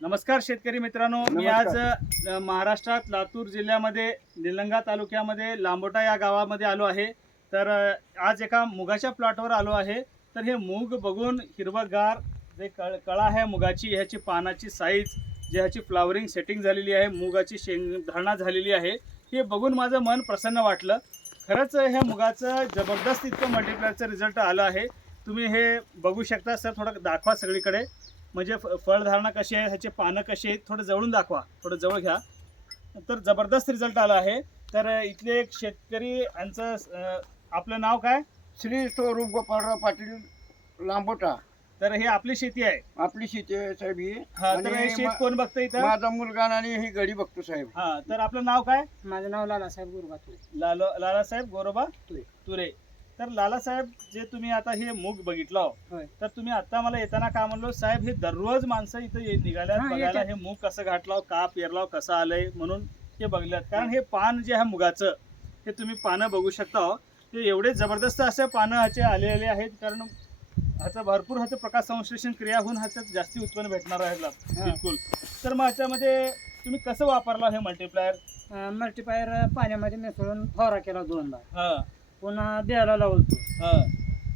नमस्कार शेतकरी मित्रांनो, मी आज महाराष्ट्रात लातूर जिल्ह्यामध्ये निलंगा तालुक्यामध्ये लांबोटा या गावामध्ये आलो आहे. तर आज एका मुगाच्या प्लॉटवर आलो आहे. तर हे मूग बघून हिरवगार जे कळा आहे मुगाची, ह्याची पानाची साईज, जे ह्याची फ्लावरिंग सेटिंग झालेली आहे, मुगाची शेंगधारणा झालेली आहे, हे बघून माझं मन प्रसन्न वाटलं. खरंच ह्या मुगाचं जबरदस्त इतकं मल्टीप्लायरचं रिझल्ट आलं आहे. तुम्ही हे बघू शकता. सर थोडं दाखवा सगळीकडे, म्हणजे फळधारणा कशी आहे, ह्याचे पानं कशी आहेत, थोडं जवळून दाखवा, थोडं जवळ घ्या. तर जबरदस्त रिझल्ट आला आहे. तर इथले एक शेतकरी यांचं आपलं नाव काय? श्री स्वरूप गोपाळराव पाटील लांबोटा. तर हे आपली शेती आहे. आपली शेती आहे साहेब ही. हा, तर हे शेत कोण बघतं इथं? माझा मुलगा आणि ही गडी बघतो साहेब. हा, तर आपलं नाव काय? माझं नाव लालासाहेब गोरोबा तुरे. लालासाहेब गोरोबा तुरे. तुरे. तर लालासाहेब, जे तुम्ही आता हे मूग बघितलं होय. तर तुम्ही आता मला येताना का म्हणलो साहेब, हे दररोज माणसं इथं निघाल्यात हा, बघायला येतात. हे मूग कसं घातलाव, का पेरलाव, कसं आलंय म्हणून हे बघल्यात. कारण हे पान जे आहे मुगाचं, हे तुम्ही पानं बघू शकता. ते एवढे जबरदस्त असे पानं ह्याचे आलेले आहेत. कारण ह्याचं भरपूर ह्याचं प्रकाश संश्लेषण क्रिया होऊन ह्याच्यात जास्ती उत्पन्न भेटणार आहे बिलकुल. तर मग ह्याच्यामध्ये तुम्ही कसं वापरला हे मल्टीप्लायर? मल्टीप्लायर पाण्यामध्ये मिसळून फवारा केला 2दा. हा पुन्हा द्यायला लावतो. हा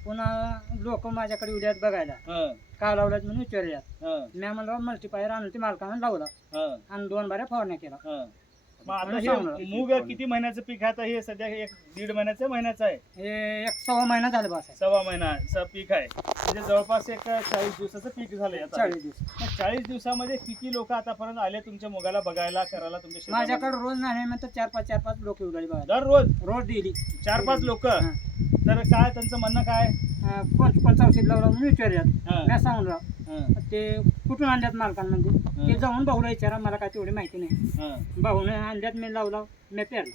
पुन्हा लोक माझ्याकडे उद्यात बघायला हा का लावल्यात म्हणून विचारल्यात. हा मी म्हणलं मल्टीप्लायर आणून ते मालकानं लावला हा आणि 2 बाऱ्या फवारण्या केला. हा. मग आता आणि हे सांगणार. मूग किती महिन्याचं पीक आहे? आता हे सध्या 1-1.5 महिन्याचं आहे. हे 1 महिना झाला बस. 1.25 महिन्याचं पीक आहे. म्हणजे जवळपास एक 40 दिवसाचं पीक झालंय आता. 40 दिवस. मग 40 दिवसामध्ये किती लोक आतापर्यंत आले तुमच्या मुगाला बघायला, करायला तुमच्या शेतामध्ये? माझ्याकडे रोज नाही म्हणतात 4-5 लोक उडाली बघायला. दररोज रोज डेली 4-5 लोक. तर काय त्यांचं म्हणणं काय? कोणतं औषध लावलं म्हणून विचारल्यात. हा. मी सांगून हा, ते कुठून आणल्यात मालकांमध्ये हा. ते जाऊन भाऊला विचारा, मला काय तेवढी माहिती नाही. हा. भाऊने आणल्यात, मी लावला, मी पेरला.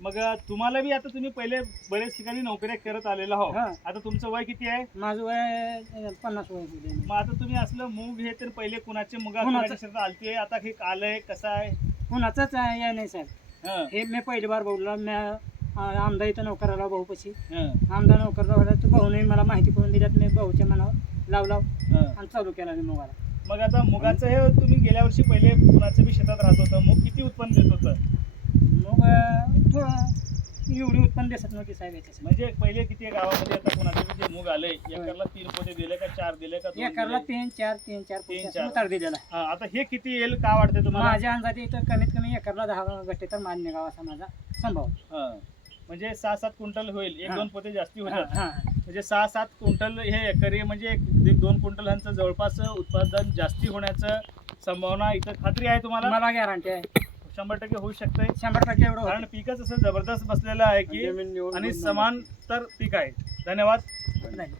मग तुम्हाला बी आता तुम्ही पहिले बरेच ठिकाणी नोकऱ्या करत आलेला हो. हा. आता तुमचं वय किती आहे? माझं वय 50 वय गेले. मग आता तुम्ही असलं मूग हे तर पहिले कुणाचे मुगा कुणाचं? कुणाच्या शेतात आलते, आता हे आलंय कसं आहे? कुणाचंच या नाही साहेब. हा, हे मी पहिली बार बोललो. मी आमदार इथं नोकराला भाऊपाशी हा, आमदार नोकर लावला. तर भाऊने मला माहिती करून दिल्यात. मी भाऊच्या मनावर लावला हा. आणि चालू केला मी मुगाला. मग आता मुगाचं हे तुम्ही गेल्या वर्षी पहिले कुणाचं बी शेतात राहत होतं, मूग किती उत्पन्न देत होतं? मग थोडं एवढी उत्पन्न देत नव्हती साहेब याच्यासाठी. म्हणजे पहिले किती गावामध्ये आता कुणाचे बी जे मूग आले, एकरला 3 पोते दिले का 4 दिले का 2 एकरला दिले? 3-4 तीन, फूट चार. उतार दिलेला आहे. हा, आता हे किती येईल का वाटते तुम्हाला? माझ्या अंदाजे इथं कमीत कमी एकरला 10 गट्टे तर माल निघावा असा माझा संभव. हा, म्हणजे 6-7 क्विंटल होईल. हा. 1-2 पोते जास्ती होतात. हा. म्हणजे 6-7 क्विंटल हे एकरी, म्हणजे 1-2 क्विंटल ह्यांचं जवळपास उत्पादन जास्ती होण्याचं संभावना इथं खात्री आहे तुम्हाला? मला गॅरंटी आहे 100% होऊ शकते. 100% एवढं कारण पिकच असं जबरदस्त बसलेलं आहे की, जमीन निवड आणि समांतर पीक आहे. धन्यवाद. नाही.